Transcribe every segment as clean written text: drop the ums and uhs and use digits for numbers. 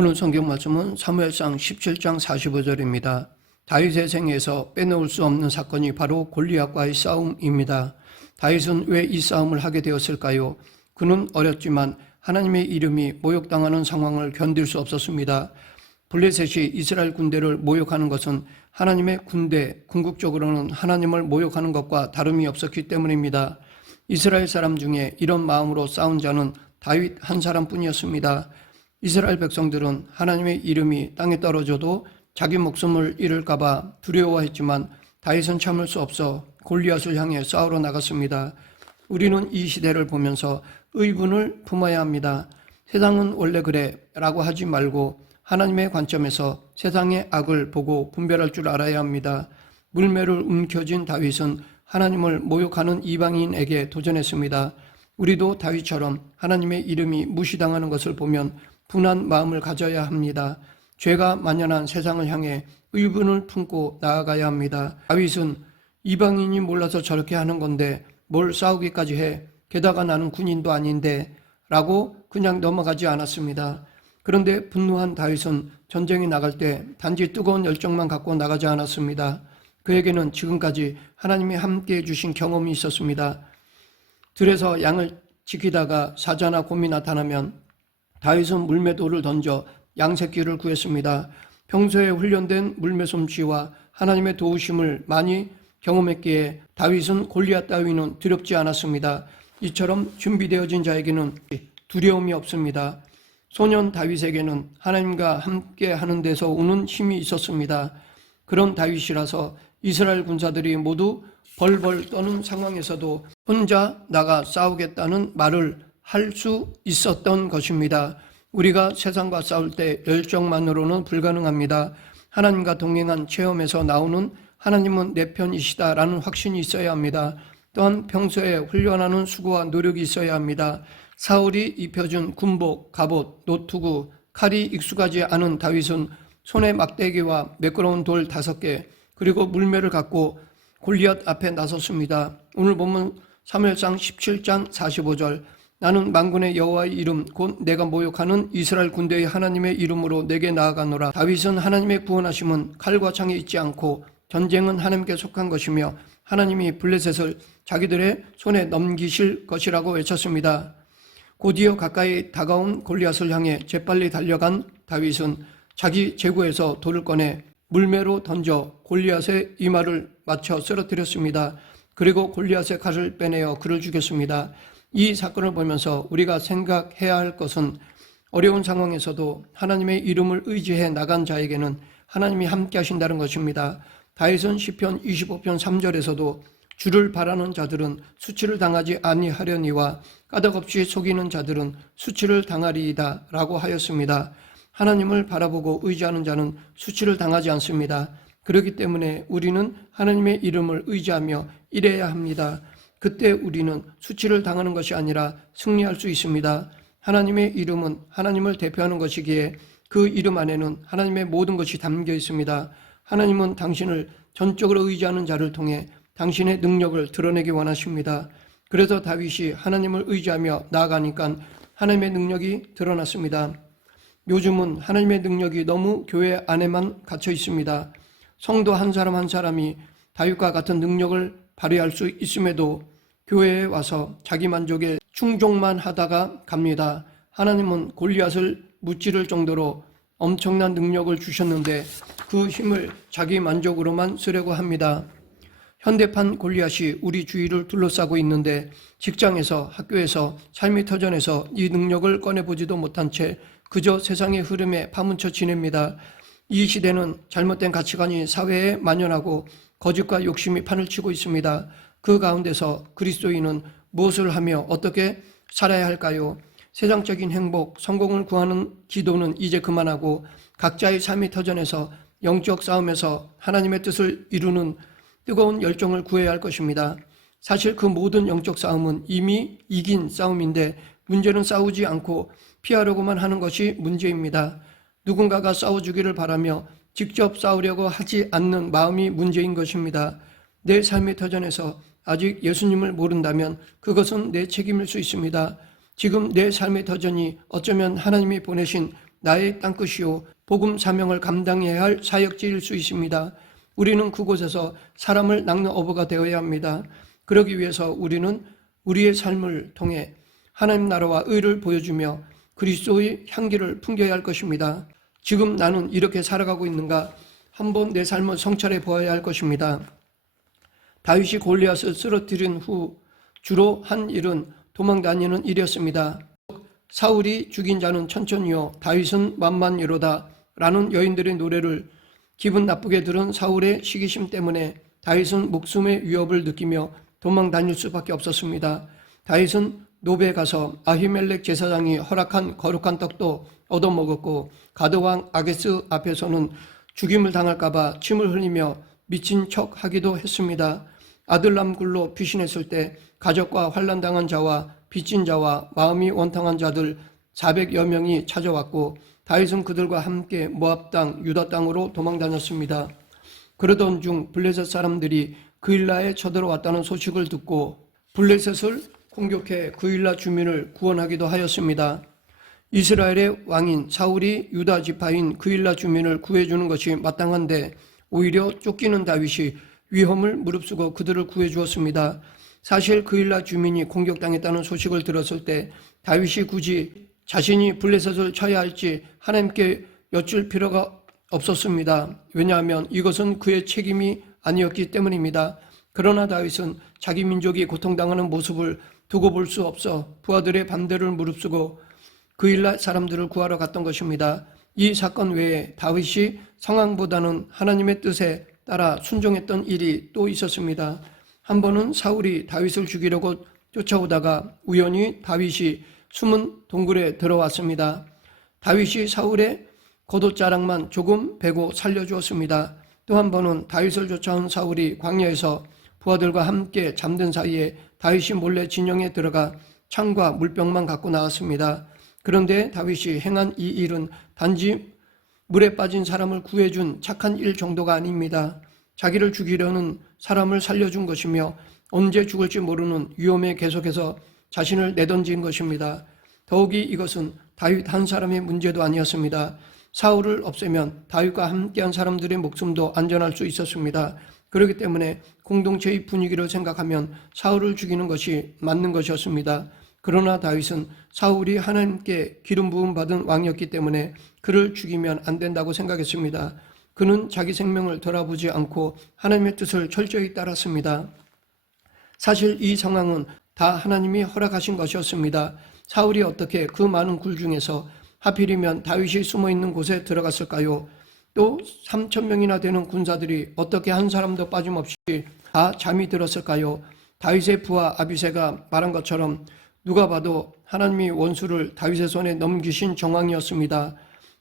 오늘 성경 말씀은 사무엘상 17장 45절입니다. 다윗의 생애에서 빼놓을 수 없는 사건이 바로 골리앗과의 싸움입니다. 다윗은 왜 이 싸움을 하게 되었을까요? 그는 어렸지만 하나님의 이름이 모욕당하는 상황을 견딜 수 없었습니다. 블레셋이 이스라엘 군대를 모욕하는 것은 하나님의 군대, 궁극적으로는 하나님을 모욕하는 것과 다름이 없었기 때문입니다. 이스라엘 사람 중에 이런 마음으로 싸운 자는 다윗 한 사람뿐이었습니다. 이스라엘 백성들은 하나님의 이름이 땅에 떨어져도 자기 목숨을 잃을까봐 두려워했지만 다윗은 참을 수 없어 골리앗을 향해 싸우러 나갔습니다. 우리는 이 시대를 보면서 의분을 품어야 합니다. 세상은 원래 그래 라고 하지 말고 하나님의 관점에서 세상의 악을 보고 분별할 줄 알아야 합니다. 물매를 움켜쥔 다윗은 하나님을 모욕하는 이방인에게 도전했습니다. 우리도 다윗처럼 하나님의 이름이 무시당하는 것을 보면 분한 마음을 가져야 합니다. 죄가 만연한 세상을 향해 의분을 품고 나아가야 합니다. 다윗은 이방인이 몰라서 저렇게 하는 건데 뭘 싸우기까지 해, 게다가 나는 군인도 아닌데 라고 그냥 넘어가지 않았습니다. 그런데 분노한 다윗은 전쟁에 나갈 때 단지 뜨거운 열정만 갖고 나가지 않았습니다. 그에게는 지금까지 하나님이 함께해 주신 경험이 있었습니다. 들에서 양을 지키다가 사자나 곰이 나타나면 다윗은 물매돌을 던져 양새끼를 구했습니다. 평소에 훈련된 물매솜씨와 하나님의 도우심을 많이 경험했기에 다윗은 골리앗 따위는 두렵지 않았습니다. 이처럼 준비되어진 자에게는 두려움이 없습니다. 소년 다윗에게는 하나님과 함께 하는 데서 오는 힘이 있었습니다. 그런 다윗이라서 이스라엘 군사들이 모두 벌벌 떠는 상황에서도 혼자 나가 싸우겠다는 말을 할 수 있었던 것입니다. 우리가 세상과 싸울 때 열정만으로는 불가능합니다. 하나님과 동행한 체험에서 나오는 하나님은 내 편이시다라는 확신이 있어야 합니다. 또한 평소에 훈련하는 수고와 노력이 있어야 합니다. 사울이 입혀준 군복, 갑옷, 노투구, 칼이 익숙하지 않은 다윗은 손에 막대기와 매끄러운 돌 5개 그리고 물매를 갖고 골리앗 앞에 나섰습니다. 오늘 보면 사무엘상 17장 45절 나는 만군의 여호와의 이름 곧 내가 모욕하는 이스라엘 군대의 하나님의 이름으로 내게 나아가노라. 다윗은 하나님의 구원하심은 칼과 창에 있지 않고 전쟁은 하나님께 속한 것이며 하나님이 블레셋을 자기들의 손에 넘기실 것이라고 외쳤습니다. 곧이어 가까이 다가온 골리앗을 향해 재빨리 달려간 다윗은 자기 제구에서 돌을 꺼내 물매로 던져 골리앗의 이마를 맞춰 쓰러뜨렸습니다. 그리고 골리앗의 칼을 빼내어 그를 죽였습니다. 이 사건을 보면서 우리가 생각해야 할 것은 어려운 상황에서도 하나님의 이름을 의지해 나간 자에게는 하나님이 함께 하신다는 것입니다. 다윗은 시편 25편 3절에서도 주를 바라는 자들은 수치를 당하지 아니하려니와 까닭없이 속이는 자들은 수치를 당하리이다 라고 하였습니다. 하나님을 바라보고 의지하는 자는 수치를 당하지 않습니다. 그렇기 때문에 우리는 하나님의 이름을 의지하며 일해야 합니다. 그때 우리는 수치를 당하는 것이 아니라 승리할 수 있습니다. 하나님의 이름은 하나님을 대표하는 것이기에 그 이름 안에는 하나님의 모든 것이 담겨 있습니다. 하나님은 당신을 전적으로 의지하는 자를 통해 당신의 능력을 드러내기 원하십니다. 그래서 다윗이 하나님을 의지하며 나아가니까 하나님의 능력이 드러났습니다. 요즘은 하나님의 능력이 너무 교회 안에만 갇혀 있습니다. 성도 한 사람 한 사람이 다윗과 같은 능력을 발휘할 수 있음에도 교회에 와서 자기 만족에 충족만 하다가 갑니다. 하나님은 골리앗을 무찌를 정도로 엄청난 능력을 주셨는데 그 힘을 자기 만족으로만 쓰려고 합니다. 현대판 골리앗이 우리 주위를 둘러싸고 있는데 직장에서, 학교에서, 삶의 터전에서 이 능력을 꺼내보지도 못한 채 그저 세상의 흐름에 파묻혀 지냅니다. 이 시대는 잘못된 가치관이 사회에 만연하고 거짓과 욕심이 판을 치고 있습니다. 그 가운데서 그리스도인은 무엇을 하며 어떻게 살아야 할까요? 세상적인 행복, 성공을 구하는 기도는 이제 그만하고 각자의 삶의 터전에서 영적 싸움에서 하나님의 뜻을 이루는 뜨거운 열정을 구해야 할 것입니다. 사실 그 모든 영적 싸움은 이미 이긴 싸움인데 문제는 싸우지 않고 피하려고만 하는 것이 문제입니다. 누군가가 싸워주기를 바라며 직접 싸우려고 하지 않는 마음이 문제인 것입니다. 내 삶의 터전에서 아직 예수님을 모른다면 그것은 내 책임일 수 있습니다. 지금 내 삶의 터전이 어쩌면 하나님이 보내신 나의 땅끝이요 복음 사명을 감당해야 할 사역지일 수 있습니다. 우리는 그곳에서 사람을 낚는 어부가 되어야 합니다. 그러기 위해서 우리는 우리의 삶을 통해 하나님 나라와 의를 보여주며 그리스도의 향기를 풍겨야 할 것입니다. 지금 나는 이렇게 살아가고 있는가? 한번 내 삶을 성찰해 보아야 할 것입니다. 다윗이 골리앗을 쓰러뜨린 후 주로 한 일은 도망 다니는 일이었습니다. 사울이 죽인 자는 천천히요 다윗은 만만이로다 라는 여인들의 노래를 기분 나쁘게 들은 사울의 시기심 때문에 다윗은 목숨의 위협을 느끼며 도망 다닐 수밖에 없었습니다. 다윗은 노베에 가서 아히멜렉 제사장이 허락한 거룩한 떡도 얻어먹었고 가드왕 아게스 앞에서는 죽임을 당할까봐 침을 흘리며 미친 척 하기도 했습니다. 아들람 굴로 피신했을 때 가족과 환난당한 자와 빚진 자와 마음이 원통한 자들 400여 명이 찾아왔고 다윗은 그들과 함께 모압 땅, 유다 땅으로 도망다녔습니다. 그러던 중 블레셋 사람들이 그일라에 쳐들어왔다는 소식을 듣고 블레셋을 공격해 그일라 주민을 구원하기도 하였습니다. 이스라엘의 왕인 사울이 유다 지파인 그일라 주민을 구해주는 것이 마땅한데 오히려 쫓기는 다윗이 위험을 무릅쓰고 그들을 구해주었습니다. 사실 그일라 주민이 공격당했다는 소식을 들었을 때 다윗이 굳이 자신이 블레셋을 쳐야 할지 하나님께 여쭐 필요가 없었습니다. 왜냐하면 이것은 그의 책임이 아니었기 때문입니다. 그러나 다윗은 자기 민족이 고통당하는 모습을 두고 볼 수 없어 부하들의 반대를 무릅쓰고 그일라 사람들을 구하러 갔던 것입니다. 이 사건 외에 다윗이 상황보다는 하나님의 뜻에 따라 순종했던 일이 또 있었습니다. 한 번은 사울이 다윗을 죽이려고 쫓아오다가 우연히 다윗이 숨은 동굴에 들어왔습니다. 다윗이 사울의 겉옷자락만 조금 베고 살려주었습니다. 또 한 번은 다윗을 쫓아온 사울이 광야에서 부하들과 함께 잠든 사이에 다윗이 몰래 진영에 들어가 창과 물병만 갖고 나왔습니다. 그런데 다윗이 행한 이 일은 단지 물에 빠진 사람을 구해준 착한 일 정도가 아닙니다. 자기를 죽이려는 사람을 살려준 것이며 언제 죽을지 모르는 위험에 계속해서 자신을 내던진 것입니다. 더욱이 이것은 다윗 한 사람의 문제도 아니었습니다. 사울을 없애면 다윗과 함께한 사람들의 목숨도 안전할 수 있었습니다. 그렇기 때문에 공동체의 분위기를 생각하면 사울을 죽이는 것이 맞는 것이었습니다. 그러나 다윗은 사울이 하나님께 기름 부음 받은 왕이었기 때문에 그를 죽이면 안 된다고 생각했습니다. 그는 자기 생명을 돌아보지 않고 하나님의 뜻을 철저히 따랐습니다. 사실 이 상황은 다 하나님이 허락하신 것이었습니다. 사울이 어떻게 그 많은 굴 중에서 하필이면 다윗이 숨어있는 곳에 들어갔을까요? 또 3,000명이나 되는 군사들이 어떻게 한 사람도 빠짐없이 다 잠이 들었을까요? 다윗의 부하 아비새가 말한 것처럼 누가 봐도 하나님이 원수를 다윗의 손에 넘기신 정황이었습니다.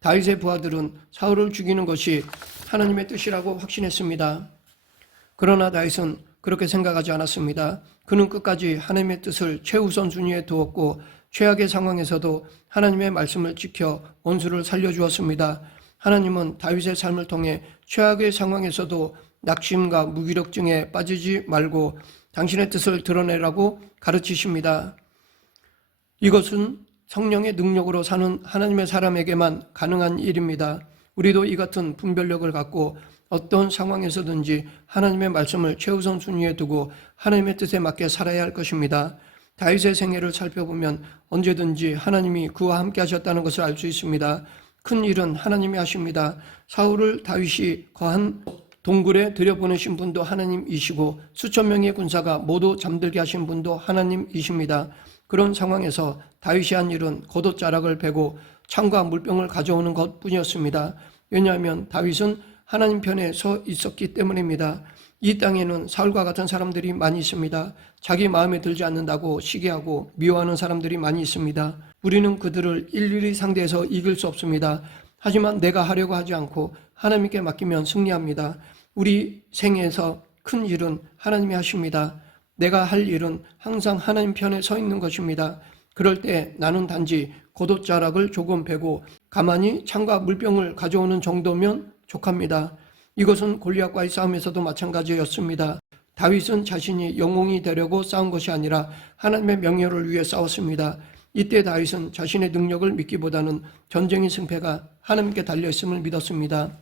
다윗의 부하들은 사울을 죽이는 것이 하나님의 뜻이라고 확신했습니다. 그러나 다윗은 그렇게 생각하지 않았습니다. 그는 끝까지 하나님의 뜻을 최우선 순위에 두었고 최악의 상황에서도 하나님의 말씀을 지켜 원수를 살려주었습니다. 하나님은 다윗의 삶을 통해 최악의 상황에서도 낙심과 무기력증에 빠지지 말고 당신의 뜻을 드러내라고 가르치십니다. 이것은 성령의 능력으로 사는 하나님의 사람에게만 가능한 일입니다. 우리도 이 같은 분별력을 갖고 어떤 상황에서든지 하나님의 말씀을 최우선 순위에 두고 하나님의 뜻에 맞게 살아야 할 것입니다. 다윗의 생애를 살펴보면 언제든지 하나님이 그와 함께 하셨다는 것을 알 수 있습니다. 큰 일은 하나님이 하십니다. 사울을 다윗이 거한 동굴에 들여보내신 분도 하나님이시고 수천 명의 군사가 모두 잠들게 하신 분도 하나님이십니다. 그런 상황에서 다윗이 한 일은 겉옷자락을 베고 창과 물병을 가져오는 것뿐이었습니다. 왜냐하면 다윗은 하나님 편에 서 있었기 때문입니다. 이 땅에는 사울과 같은 사람들이 많이 있습니다. 자기 마음에 들지 않는다고 시기하고 미워하는 사람들이 많이 있습니다. 우리는 그들을 일일이 상대해서 이길 수 없습니다. 하지만 내가 하려고 하지 않고 하나님께 맡기면 승리합니다. 우리 생애에서 큰 일은 하나님이 하십니다. 내가 할 일은 항상 하나님 편에 서 있는 것입니다. 그럴 때 나는 단지 겉옷자락을 조금 베고 가만히 창과 물병을 가져오는 정도면 족합니다. 이것은 골리앗과의 싸움에서도 마찬가지였습니다. 다윗은 자신이 영웅이 되려고 싸운 것이 아니라 하나님의 명예를 위해 싸웠습니다. 이때 다윗은 자신의 능력을 믿기보다는 전쟁의 승패가 하나님께 달려있음을 믿었습니다.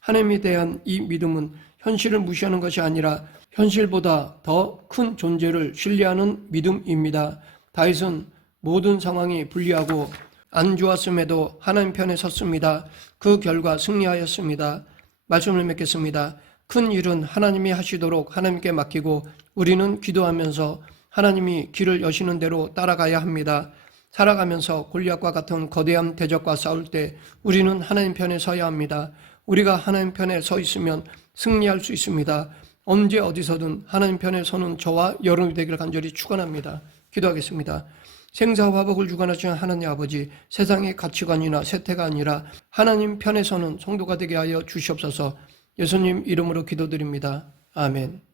하나님에 대한 이 믿음은 현실을 무시하는 것이 아니라 현실보다 더 큰 존재를 신뢰하는 믿음입니다. 다윗은 모든 상황이 불리하고 안 좋았음에도 하나님 편에 섰습니다. 그 결과 승리하였습니다. 말씀을 맺겠습니다. 큰 일은 하나님이 하시도록 하나님께 맡기고 우리는 기도하면서 하나님이 길을 여시는 대로 따라가야 합니다. 살아가면서 골리앗과 같은 거대한 대적과 싸울 때 우리는 하나님 편에 서야 합니다. 우리가 하나님 편에 서 있으면 승리할 수 있습니다. 언제 어디서든 하나님 편에 서는 저와 여러분이 되기를 간절히 축원합니다. 기도하겠습니다. 생사화복을 주관하시는 하나님 아버지, 세상의 가치관이나 세태가 아니라 하나님 편에 서는 성도가 되게 하여 주시옵소서. 예수님 이름으로 기도드립니다. 아멘.